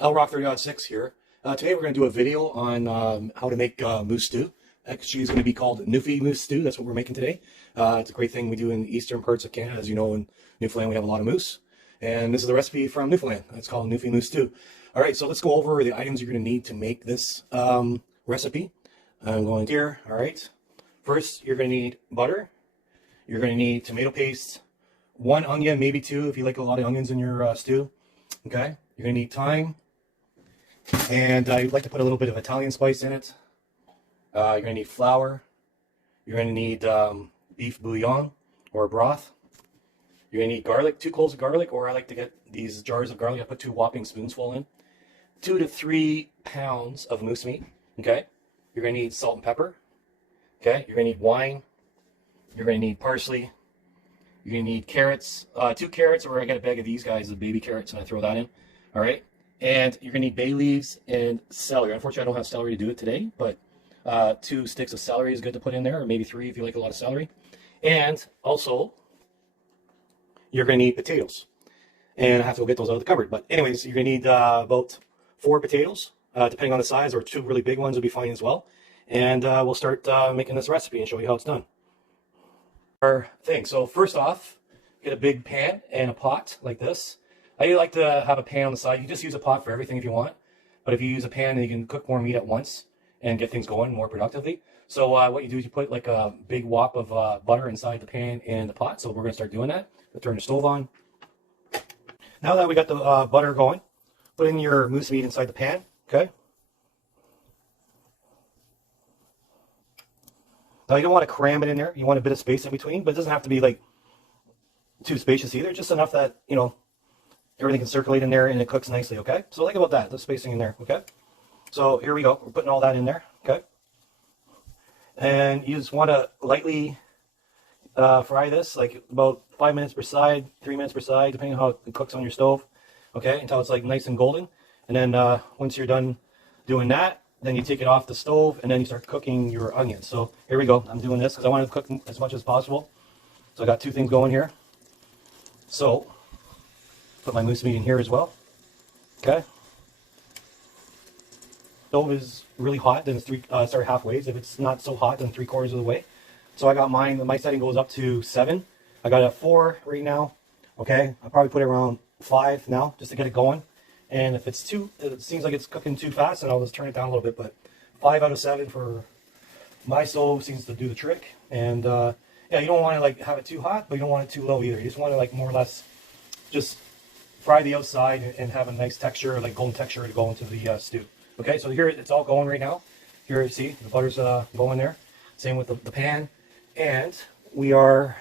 Rock 30.6 here. Today we're going to do a video on how to make moose stew. Actually, it's going to be called newfie moose stew. That's what we're making today. It's a great thing we do in the eastern parts of Canada. As you know, in Newfoundland we have a lot of moose. And this is the recipe from Newfoundland. It's called newfie moose stew. All right, so let's go over the items you're going to need to make this recipe. I'm going here. All right. First, you're going to need butter. You're going to need tomato paste, 1 onion, maybe 2 if you like a lot of onions in your stew. Okay. You're going to need thyme. And I'd like to put a little bit of Italian spice in it. You're going to need flour. You're going to need beef bouillon or broth. You're going to need garlic, 2 cloves of garlic, or I like to get these jars of garlic. I put 2 whopping spoonsful in. 2 to 3 pounds of moose meat. Okay. You're going to need salt and pepper. Okay. You're going to need wine. You're going to need parsley. You're going to need carrots, 2 carrots, or I got a bag of these guys, the baby carrots, and I throw that in. All right. And you're going to need bay leaves and celery. Unfortunately, I don't have celery to do it today, but 2 sticks of celery is good to put in there, or maybe 3 if you like a lot of celery. And also, you're going to need potatoes. And I have to go get those out of the cupboard. But anyways, you're going to need about 4 potatoes, depending on the size, or 2 really big ones would be fine as well. And we'll start making this recipe and show you how it's done. Our thing. So first off, get a big pan and a pot like this. I like to have a pan on the side. You just use a pot for everything if you want. But if you use a pan, then you can cook more meat at once and get things going more productively. So what you do is you put like a big whop of butter inside the pan and the pot. So we're going to start doing that. We'll turn the stove on. Now that we got the butter going, put in your moose meat inside the pan. Okay. Now you don't want to cram it in there. You want a bit of space in between, but it doesn't have to be like too spacious either. Just enough that, you know, everything can circulate in there and it cooks nicely, okay? So think about that, the spacing in there, okay? So here we go. We're putting all that in there, okay? And you just want to lightly fry this, like about 5 minutes per side, 3 minutes per side, depending on how it cooks on your stove, okay? Until it's like nice and golden. And then once you're done doing that, then you take it off the stove and then you start cooking your onions. So here we go. I'm doing this because I want to cook as much as possible. So I got 2 things going here. So put my moose meat in here as well. Okay. Stove is really hot, then it's start halfway. If it's not so hot, then 3/4 of the way. So I got mine. My setting goes up to 7. I got a 4 right now. Okay. I'll probably put it around 5 now just to get it going. And if it's it seems like it's cooking too fast, then I'll just turn it down a little bit. But 5 out of 7 for my stove seems to do the trick. And yeah, you don't want to like have it too hot, but you don't want it too low either. You just want to like more or less just fry the outside and have a nice texture, like golden texture to go into the stew. Okay, so here it's all going right now. Here you see the butter's going there. Same with the pan. And we are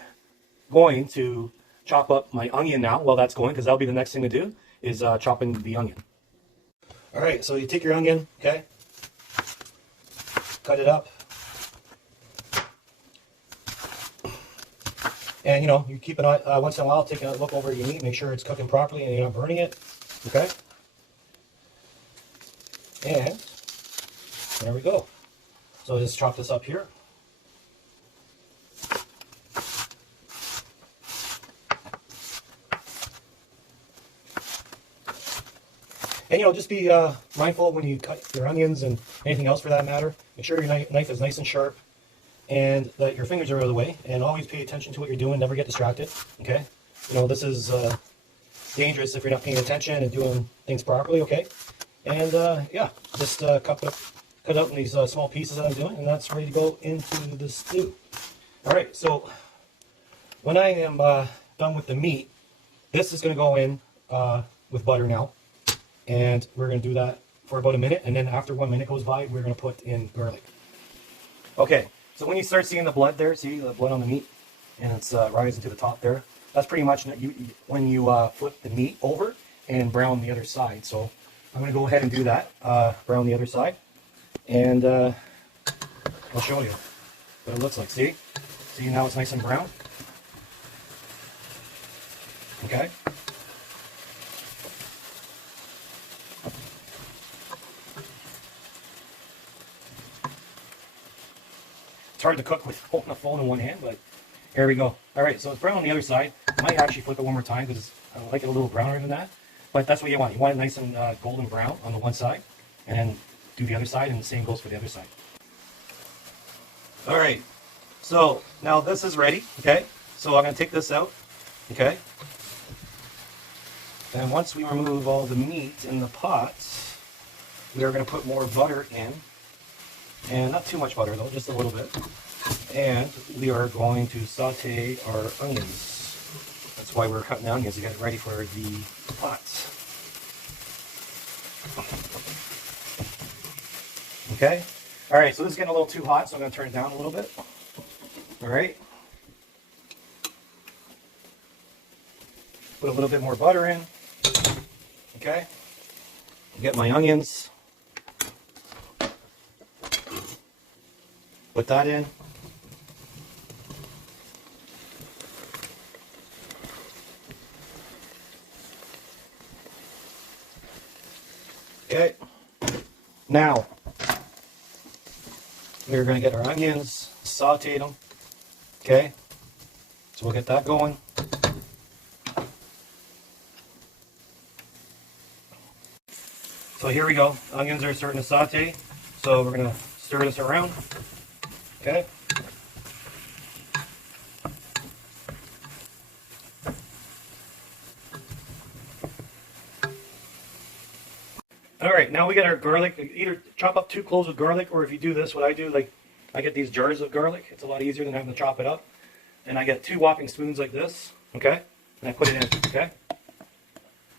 going to chop up my onion now while that's going, because that'll be the next thing to do, is chopping the onion. All right, so you take your onion, okay, cut it up. And, you know, you keep it on, once in a while, take a look over your meat, make sure it's cooking properly and you're not burning it, okay? And there we go. So just chop this up here. And, you know, just be mindful when you cut your onions and anything else for that matter. Make sure your knife is nice and sharp and that your fingers are out of the way. And always pay attention to what you're doing. Never get distracted, okay? You know, this is dangerous if you're not paying attention and doing things properly, okay? And, yeah, just cut out in these small pieces that I'm doing, and that's ready to go into the stew. All right, so when I am done with the meat, this is going to go in with butter now. And we're going to do that for about a minute, and then after 1 minute goes by, we're going to put in garlic. Okay, so when you start seeing the blood there, see the blood on the meat, and it's rising to the top there, that's pretty much when you flip the meat over and brown the other side. So I'm going to go ahead and do that, brown the other side, and I'll show you what it looks like. See now it's nice and brown. Okay. It's hard to cook with holding a phone in one hand, but here we go. All right, so it's brown on the other side. I might actually flip it one more time because I like it a little browner than that. But that's what you want. You want it nice and golden brown on the one side, and then do the other side, and the same goes for the other side. All right, so now this is ready, okay? So I'm gonna take this out, okay? And once we remove all the meat in the pot, we are gonna put more butter in. And not too much butter though, just a little bit. And we are going to saute our onions. That's why we're cutting the onions to get it ready for the pot. Okay? Alright, so this is getting a little too hot, so I'm going to turn it down a little bit. Alright. Put a little bit more butter in. Okay? Get my onions. Put that in. Okay. Now, we're going to get our onions, saute them. Okay. So we'll get that going. So here we go. Onions are starting to saute. So we're going to stir this around. Okay. All right, now we got our garlic. Either chop up 2 cloves of garlic, or if you do this, what I do, like I get these jars of garlic. It's a lot easier than having to chop it up. And I get 2 whopping spoons like this, okay? And I put it in, okay?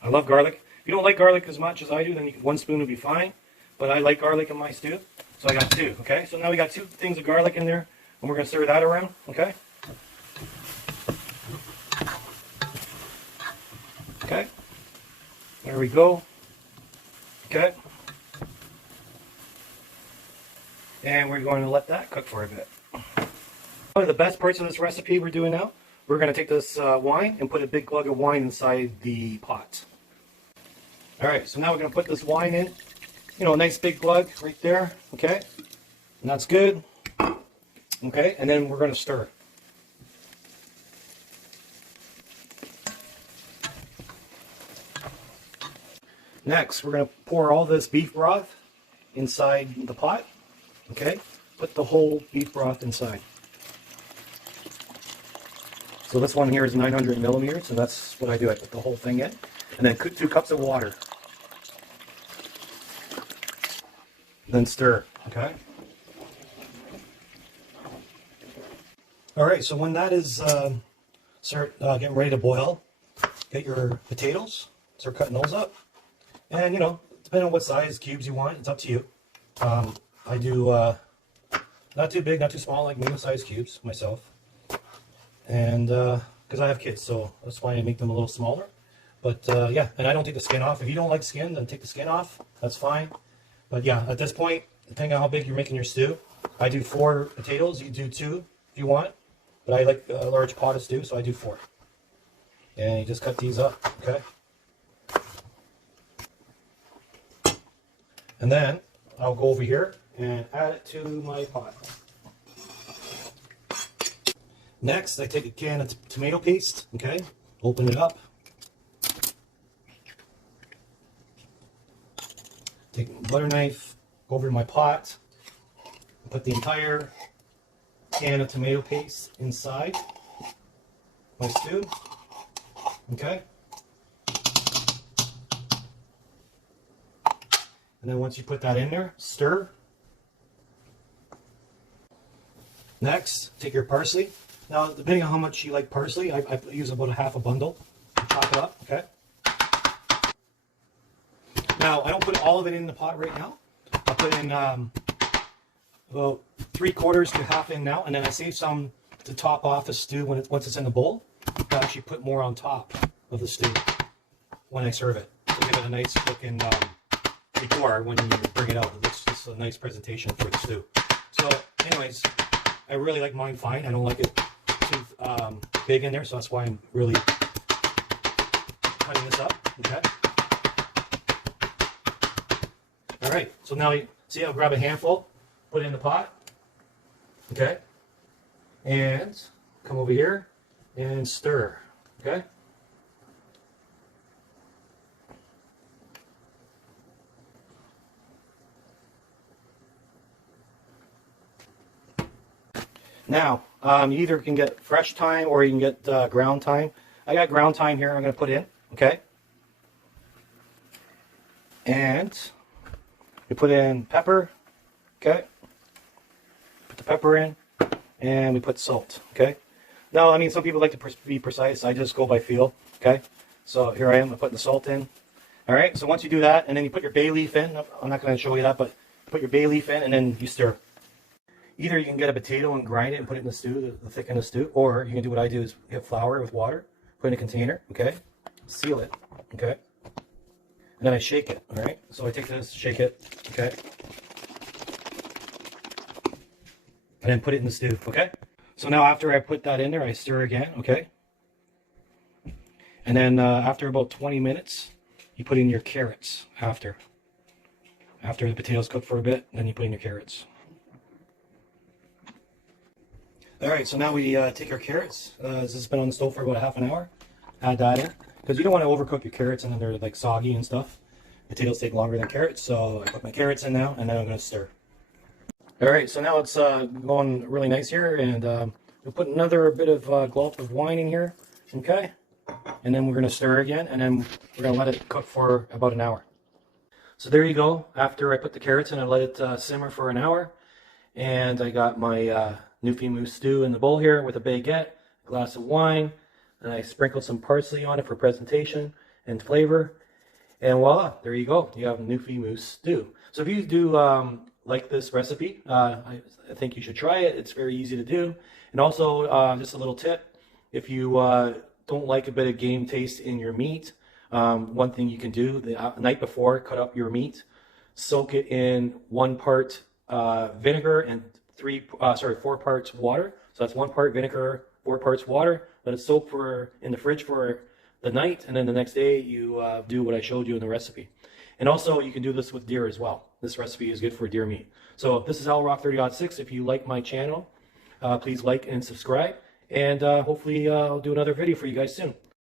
I love garlic. If you don't like garlic as much as I do, then 1 spoon would be fine. But I like garlic in my stew, so I got 2, okay? So now we got 2 things of garlic in there, and we're going to stir that around, okay? Okay. There we go. Okay. And we're going to let that cook for a bit. One of the best parts of this recipe we're doing now, we're going to take this wine and put a big glug of wine inside the pot. Alright, so now we're going to put this wine in. You know, a nice big glug right there. Okay. And that's good. Okay, and then we're going to stir. Next, we're going to pour all this beef broth inside the pot. Okay, put the whole beef broth inside. So this one here is 900 millimeters, so that's what I do. I put the whole thing in, and then 2 cups of water. Then stir. Okay. All right. So when that is start getting ready to boil, get your potatoes. Start cutting those up. And, you know, depending on what size cubes you want, it's up to you. I do not too big, not too small, like medium-sized cubes myself. And because I have kids, so that's why I make them a little smaller. But, yeah, and I don't take the skin off. If you don't like skin, then take the skin off. That's fine. But, yeah, at this point, depending on how big you're making your stew, I do 4 potatoes. You do 2 if you want. But I like a large pot of stew, so I do 4. And you just cut these up, okay? And then I'll go over here and add it to my pot. Next, I take a can of tomato paste, okay? Open it up. Take a butter knife, go over to my pot, put the entire can of tomato paste inside my stew, okay? And then once you put that in there, stir. Next, take your parsley. Now, depending on how much you like parsley, I use about a bundle. Chop it up, okay? Now, I don't put all of it in the pot right now. I'll put in about 3/4 to half in now, and then I save some to top off the stew once it's in the bowl. I'll actually put more on top of the stew when I serve it to give it a nice looking before when you bring it out. It looks just a nice presentation for the stew. So, anyways, I really like mine fine. I don't like it too big in there, so that's why I'm really cutting this up. Okay. All right. So now you see, I'll grab a handful, put it in the pot. Okay. And come over here and stir. Okay. Now, you either can get fresh thyme or you can get ground thyme. I got ground thyme here I'm going to put in, okay? And we put in pepper, okay? Put the pepper in, and we put salt, okay? Now, I mean, some people like to be precise. I just go by feel, okay? So here I am, I'm putting the salt in. All right, so once you do that, and then you put your bay leaf in. I'm not going to show you that, but put your bay leaf in, and then you stir. Either you can get a potato and grind it and put it in the stew, the thicken the stew, or you can do what I do is get flour with water, put in a container, okay? Seal it, okay? And then I shake it, all right? So I take this, shake it, okay? And then put it in the stew, okay? So now after I put that in there, I stir again, okay? And then after about 20 minutes, you put in your carrots after. After the potatoes cook for a bit, then you put in your carrots. All right, so now we take our carrots. This has been on the stove for about a half an hour. Add that in, because you don't want to overcook your carrots and then they're like soggy and stuff. Potatoes take longer than carrots, so I put my carrots in now, and then I'm going to stir. All right, so now it's going really nice here, and we'll put another bit of glop of wine in here, okay? And then we're going to stir again, and then we're going to let it cook for about an hour. So there you go. After I put the carrots in, I let it simmer for an hour, and I got my newfie moose stew in the bowl here with a baguette, a glass of wine, and I sprinkled some parsley on it for presentation and flavor. And voila, there you go. You have newfie moose stew. So if you do like this recipe, I think you should try it. It's very easy to do. And also, just a little tip, if you don't like a bit of game taste in your meat, one thing you can do the night before, cut up your meat, soak it in 1 part vinegar and 4 parts water. So that's 1 part vinegar, 4 parts water. Let it soak in the fridge for the night, and then the next day you do what I showed you in the recipe. And also you can do this with deer as well. This recipe is good for deer meat. So this is LRock30.6. If you like my channel, please like and subscribe, and hopefully I'll do another video for you guys soon.